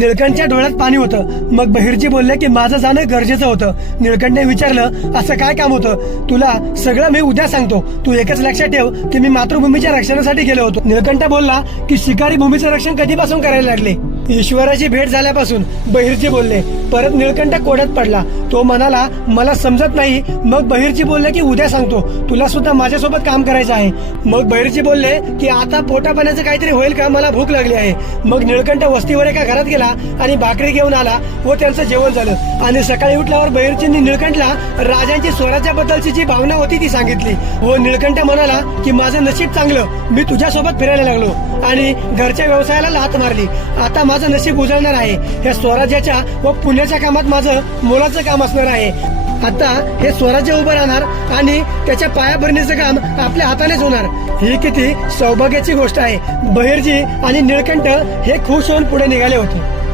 निळकंठच्या डोळ्यात पाणी होतं. मग बहिर्जी बोलले की माझं जाणं गरजेचं होतं. निळकंठने विचारलं, असं काय काम होतं? तुला सगळं मी उद्या सांगतो. तू एकच लक्षात ठेव की मी मातृभूमीच्या रक्षणासाठी गेलो होतो. निळकंठ बोलला की शिकारी भूमीचं रक्षण कधीपासून करायला लागले? ईश्वराची भेट झाल्यापासून, बहिर्जी बोलले. परत निळकंठ कोड्यात पडला. तो म्हणाला, मला समजत नाही. मग बहिर्जी बोलले की उद्या सांगतो. तुला सुद्धा माझ्यासोबत काम करायचं आहे. मग बहिर्जी बोलले की आता पोटापाण्याचं काहीतरी होईल का? मला भूक लागली आहे. मग निळकंठ वस्तीवर एका घरात गेला आणि भाकरी घेऊन आला व त्यांचं जेवण झालं. आणि सकाळी उठल्यावर बहिर्जींनी निळकंठला राजांची स्वराज्याबद्दलची जी भावना होती ती सांगितली. व निळकंठ म्हणाला की माझं नशीब चांगलं, मी तुझ्यासोबत फिरायला लागलो आणि घरच्या व्यवसायाला लाथ मारली. आता माझं नशीब उजळणार आहे. या स्वराज्याच्या व पुण्याच्या कामात माझं मोलाचं काम असणार आहे. आता हे स्वराज्य उभं राहणार आणि त्याच्या पायाभरणीचं काम आपल्या हातानेच होणार. ही किती सौभाग्याची गोष्ट आहे. बहिर्जी आणि निळकंठ हे खुश होऊन पुढे निघाले होते.